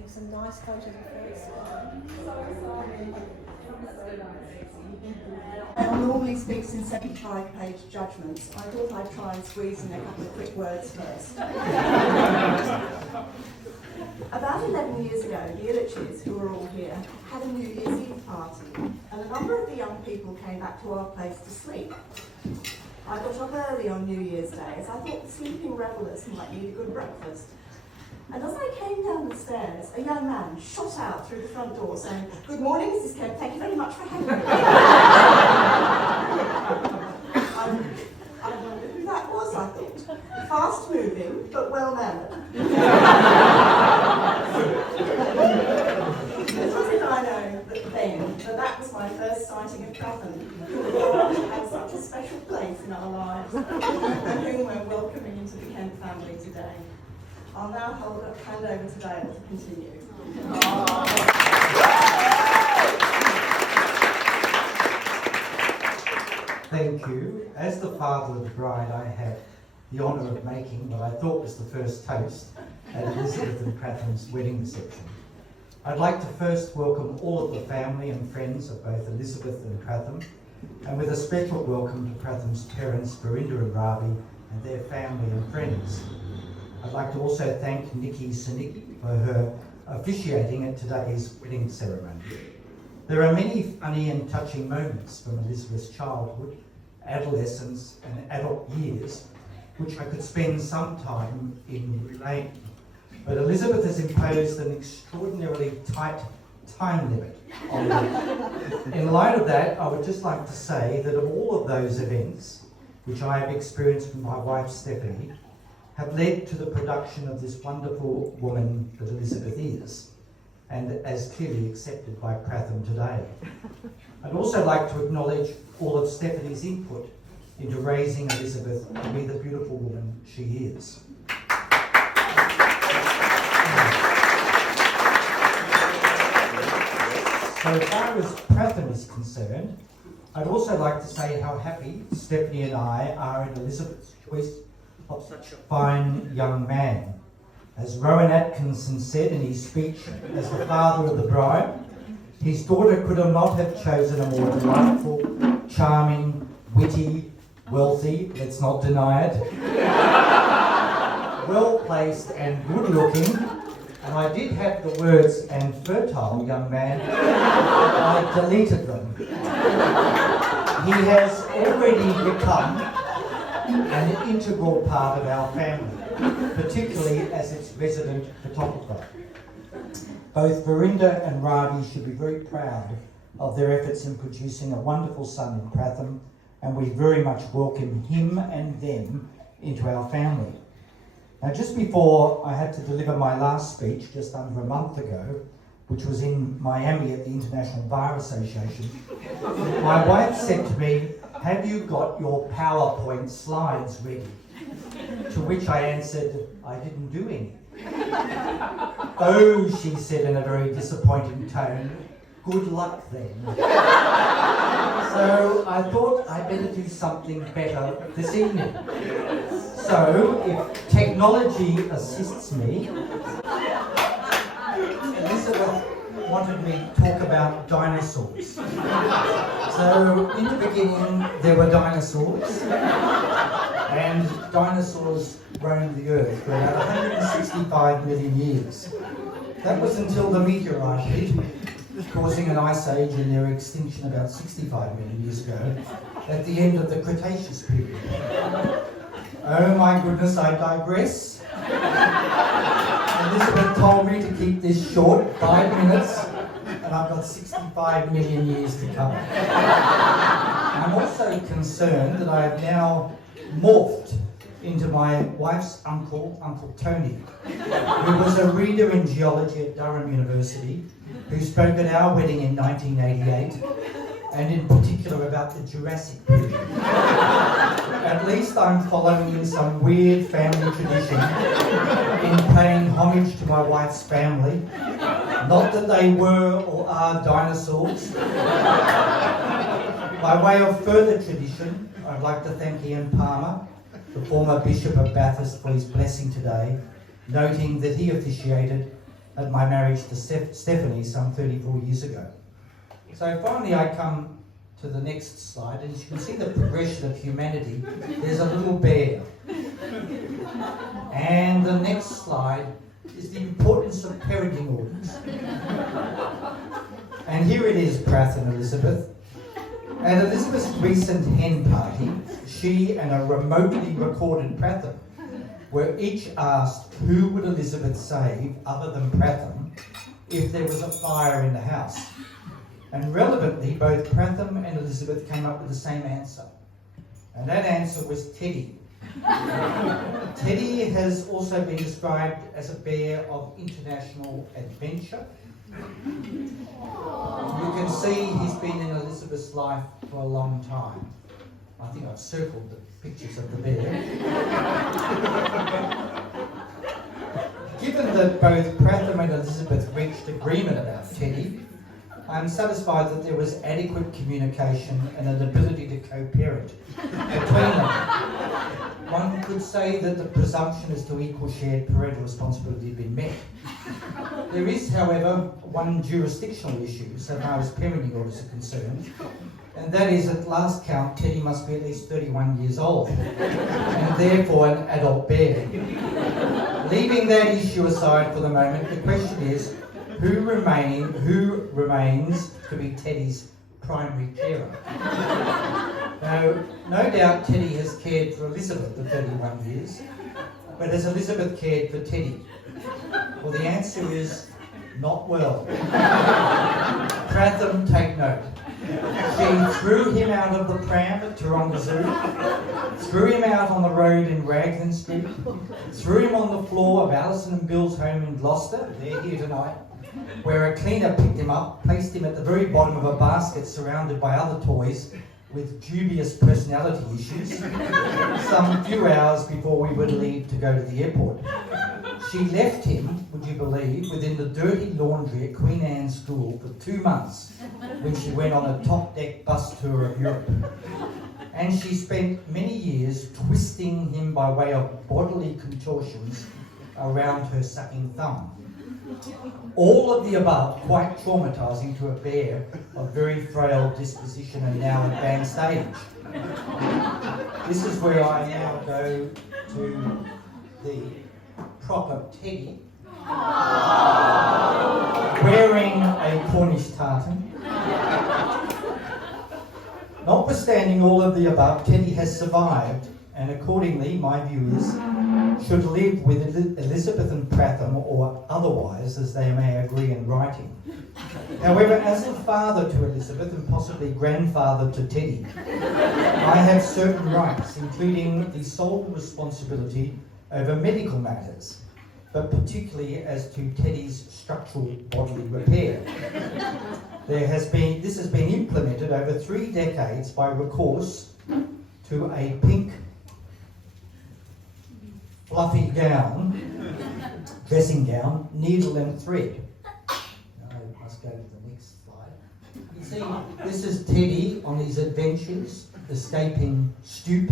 taking some nice photos before it's Al normally speaks in 75-page judgments. I thought I'd try and squeeze in a couple of quick words first. About 11 years ago, the Illiches, who are all here, had a New Year's Eve party, and a number of the young people came back to our place to sleep. I got up early on New Year's Day, as I thought the sleeping revellers might need a good breakfast. And as I came down the stairs, a young man shot out through the front door saying, "Good morning, Mrs. Kemp, thank you very much for having me." I wondered who that was, I thought. Fast moving, but well mannered. Little did I know then that was my first sighting of Pratham, who had such a special place in our lives, and whom we're welcoming into the Kemp family today. I'll now hand over to Dale to continue. Thank you. As the father of the bride, I had the honour of making what I thought was the first toast at Elizabeth and Pratham's wedding reception. I'd like to first welcome all of the family and friends of both Elizabeth and Pratham, and with a special welcome to Pratham's parents, Verinda and Ravi, and their family and friends. I'd like to also thank Nikki Sinik for her officiating at today's wedding ceremony. There are many funny and touching moments from Elizabeth's childhood, adolescence and adult years, which I could spend some time in relaying. But Elizabeth has imposed an extraordinarily tight time limit on me. In light of that, I would just like to say that of all of those events, which I have experienced with my wife Stephanie, have led to the production of this wonderful woman that Elizabeth is, and as clearly accepted by Pratham today. I'd also like to acknowledge all of Stephanie's input into raising Elizabeth to be the beautiful woman she is. So far as Pratham is concerned, I'd also like to say how happy Stephanie and I are in Elizabeth's choice of such a fine young man. As Rowan Atkinson said in his speech as the father of the bride, his daughter could not have chosen a more delightful, charming, witty, wealthy, let's not deny it, well-placed and good-looking, and I did have the words "and fertile young man," but I deleted them. He has already become an integral part of our family, particularly as its resident photographer. Both Verinda and Ravi should be very proud of their efforts in producing a wonderful son in Pratham, and we very much welcome him and them into our family. Now, just before I had to deliver my last speech, just under a month ago, which was in Miami at the International Bar Association, my wife said to me, "Have you got your PowerPoint slides ready?" To which I answered, "I didn't do any." "Oh," she said in a very disappointing tone, "good luck then." So I thought I'd better do something better this evening. So if technology assists me, Elizabeth wanted me to talk about dinosaurs. So in the beginning there were dinosaurs, and dinosaurs roamed the earth for about 165 million years. That was until the meteorite hit, causing an ice age and their extinction about 65 million years ago at the end of the Cretaceous period. Oh my goodness, I digress. Elizabeth told me to keep this short, 5 minutes, and I've got 65 million years to cover. I'm also concerned that I have now morphed into my wife's uncle, Uncle Tony, who was a reader in geology at Durham University, who spoke at our wedding in 1988, and in particular about the Jurassic period. At least I'm following in some weird family tradition in paying homage to my wife's family. Not that they were or are dinosaurs. By way of further tradition, I'd like to thank Ian Palmer, the former Bishop of Bathurst, for his blessing today, noting that he officiated at my marriage to Stephanie some 34 years ago. So finally I come to the next slide, and as you can see the progression of humanity. There's a little bear. And the next slide is the importance of parenting orders. And here it is, Pratham Elizabeth. At Elizabeth's recent hen party, she and a remotely recorded Pratham were each asked who would Elizabeth save other than Pratham if there was a fire in the house. And relevantly, both Pratham and Elizabeth came up with the same answer. And that answer was Teddy. Teddy has also been described as a bear of international adventure. You can see he's been in Elizabeth's life for a long time. I think I've circled the pictures of the bear. Given that both Pratham and Elizabeth reached agreement about Teddy, I'm satisfied that there was adequate communication and an ability to co-parent between them. One could say that the presumption as to equal shared parental responsibility had been met. There is, however, one jurisdictional issue so far as parenting orders are concerned, and that is, at last count, Teddy must be at least 31 years old, and therefore an adult bear. Leaving that issue aside for the moment, the question is, who remains to be Teddy's primary carer? Now, no doubt Teddy has cared for Elizabeth for 31 years, but has Elizabeth cared for Teddy? Well, the answer is not well. Pratham, take note. She threw him out of the pram at Taronga Zoo, threw him out on the road in Raglan Street, threw him on the floor of Alison and Bill's home in Gloucester, they're here tonight, where a cleaner picked him up, placed him at the very bottom of a basket surrounded by other toys with dubious personality issues, some few hours before we would leave to go to the airport. She left him, would you believe, within the dirty laundry at Queen Anne's School for 2 months when she went on a top-deck bus tour of Europe. And she spent many years twisting him by way of bodily contortions around her sucking thumb. All of the above quite traumatising to a bear of very frail disposition and now advanced age. This is where I now go to the proper Teddy, wearing a Cornish tartan. Notwithstanding all of the above, Teddy has survived, and accordingly, my view is, should live with Elizabeth and Pratham, or otherwise, as they may agree in writing. However, as the father to Elizabeth and possibly grandfather to Teddy, I have certain rights, including the sole responsibility over medical matters, but particularly as to Teddy's structural bodily repair. This has been implemented over 3 decades by recourse to a pink fluffy gown, dressing gown, needle and thread. I must go to the next slide. You see, this is Teddy on his adventures, escaping Stoop,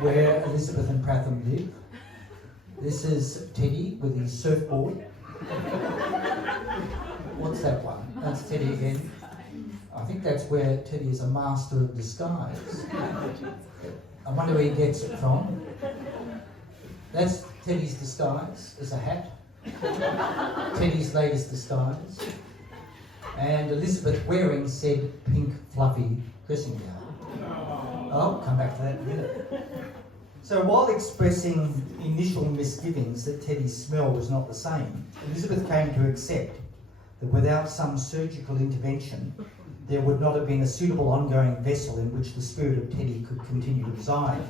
where Elizabeth and Pratham live. This is Teddy with his surfboard. What's that one? That's Teddy again. I think that's where Teddy is a master of disguise. I wonder where he gets it from. That's Teddy's disguise as a hat. Teddy's latest disguise. And Elizabeth wearing said pink fluffy dressing gown. I'll come back to that in a minute. So while expressing initial misgivings that Teddy's smell was not the same, Elizabeth came to accept that without some surgical intervention, there would not have been a suitable ongoing vessel in which the spirit of Teddy could continue to reside.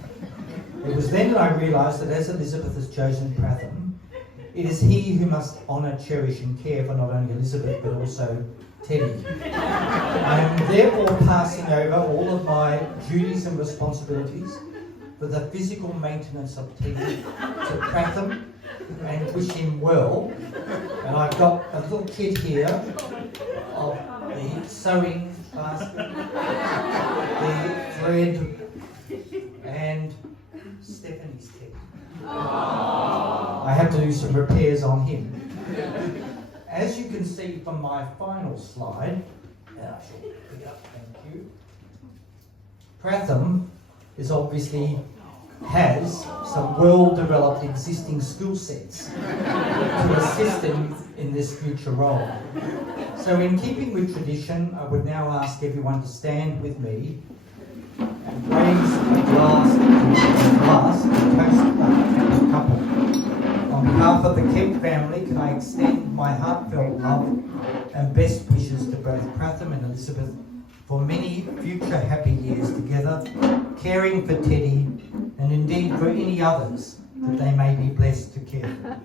It was then that I realised that as Elizabeth has chosen Pratham, it is he who must honour, cherish and care for not only Elizabeth but also Teddy. I am therefore passing over all of my duties and responsibilities for the physical maintenance of Teddy to Pratham and wish him well. And I've got a little kit here of the sewing basket, the thread, and Stephanie's kit. I have to do some repairs on him. as you can see from my final slide, and I shall pick up, thank you. Pratham is obviously has some well-developed existing skill sets to assist him in this future role. So in keeping with tradition, I would now ask everyone to stand with me and raise a glass to toast the couple. On behalf of the Kemp family, can I extend my heartfelt love and best wishes to both Pratham and Elizabeth for many future happy years together, caring for Teddy, and indeed for any others that they may be blessed to care for.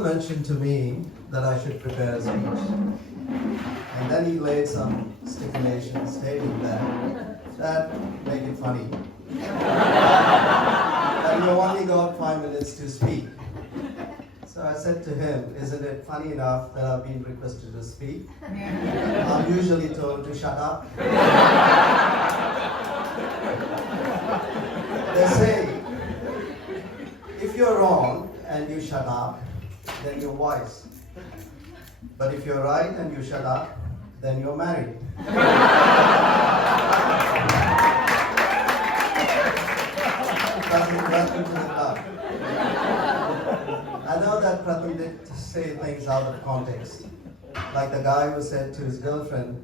Mentioned to me that I should prepare a speech, and then he laid some stipulations stating that make it funny, and you only got 5 minutes to speak. So I said to him, isn't it funny enough that I've been requested to speak? I'm usually told to shut up. They say, if you're wrong and you shut up, then you're wise. But if you're right and you shut up, then you're married. Welcome to the club. I know that Pratham did say things out of context. Like the guy who said to his girlfriend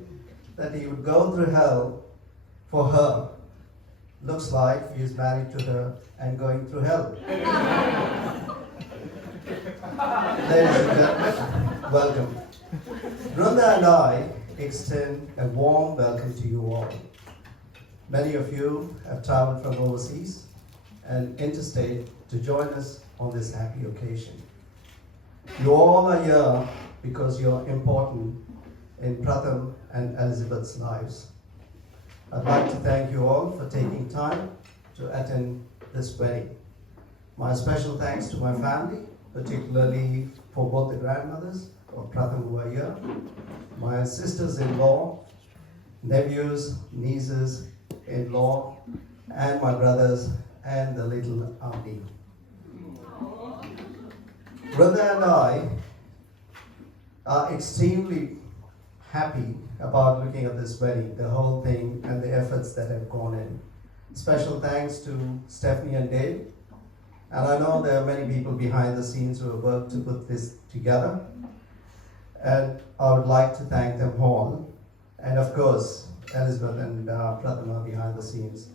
that he would go through hell for her. Looks like he's married to her and going through hell. Ladies and gentlemen, welcome. Brunda and I extend a warm welcome to you all. Many of you have traveled from overseas and interstate to join us on this happy occasion. You all are here because you're important in Pratham and Elizabeth's lives. I'd like to thank you all for taking time to attend this wedding. My special thanks to my family, particularly for both the grandmothers of Pratham who are here, my sisters-in-law, nephews, nieces, in-law, and my brothers and the little auntie. Brother and I are extremely happy about looking at this wedding, the whole thing, and the efforts that have gone in. Special thanks to Stephanie and Dave. And I know there are many people behind the scenes who have worked to put this together. And I would like to thank them all. And of course, Elizabeth and Pratham are behind the scenes.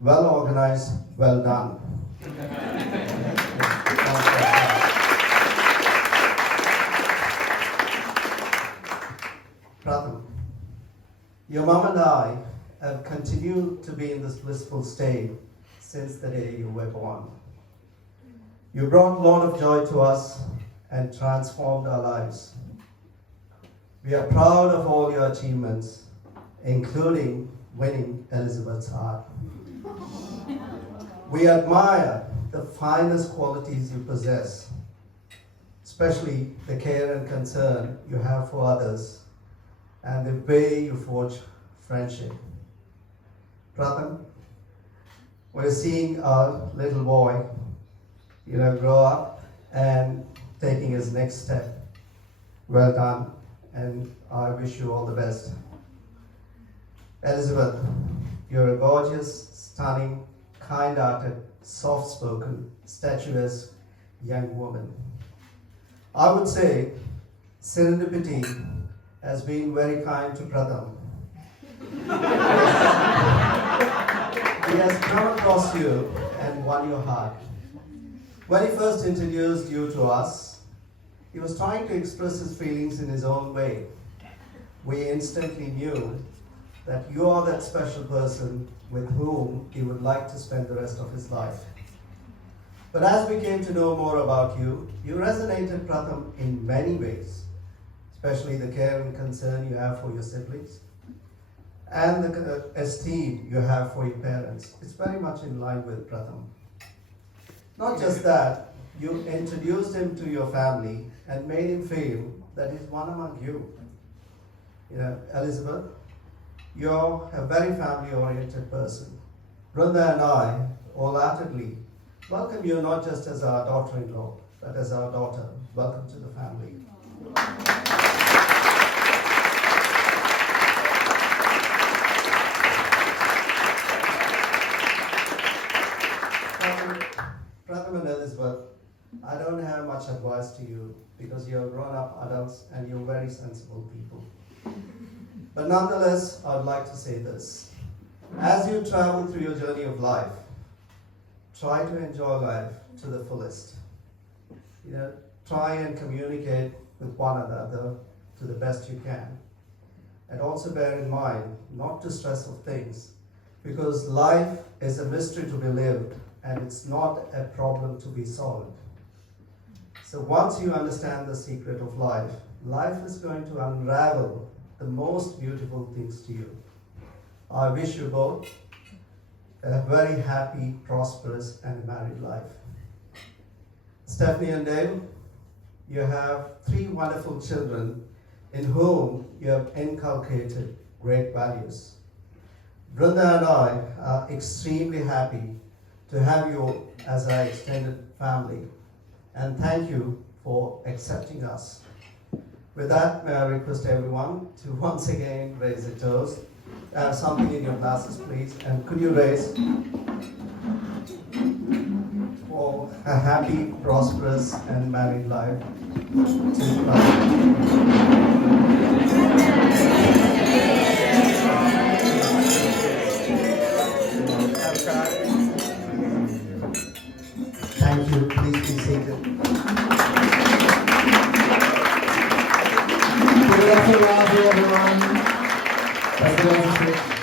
Well organized, well done. Pratham, your mom and I have continued to be in this blissful state since the day you were born. You brought a lot of joy to us and transformed our lives. We are proud of all your achievements, including winning Elizabeth's heart. We admire the finest qualities you possess, especially the care and concern you have for others and the way you forge friendship. Pratham, we're seeing our little boy, grow up and taking his next step. Well done, and I wish you all the best. Elizabeth, you're a gorgeous, stunning, kind-hearted, soft-spoken, statuesque young woman. I would say serendipity has been very kind to Pratham. He has come across you and won your heart. When he first introduced you to us, he was trying to express his feelings in his own way. We instantly knew that you are that special person with whom he would like to spend the rest of his life. But as we came to know more about you, you resonated, Pratham, in many ways, especially the care and concern you have for your siblings and the esteem you have for your parents. It's very much in line with Pratham. Not just that, you introduced him to your family and made him feel that he's one among you. Elizabeth, You're a very family-oriented person. Brenda and I wholeheartedly welcome you not just as our daughter-in-law, but as our daughter. Welcome to the family. Pratham and Elizabeth, I don't have much advice to you because you're grown-up adults and you're very sensible people. But nonetheless, I would like to say this. As you travel through your journey of life, try to enjoy life to the fullest. Try and communicate with one another to the best you can. And also bear in mind not to stress of things, because life is a mystery to be lived and it's not a problem to be solved. So once you understand the secret of life, life is going to unravel the most beautiful things to you. I wish you both a very happy, prosperous, and married life. Stephanie and Dave, you have 3 wonderful children in whom you have inculcated great values. Brenda and I are extremely happy to have you as our extended family, and thank you for accepting us. With that, may I request everyone to once again raise a toast. Have something in your glasses, please, and could you raise for a happy, prosperous, and married life to Thank you. Please be seated. Good afternoon, everyone.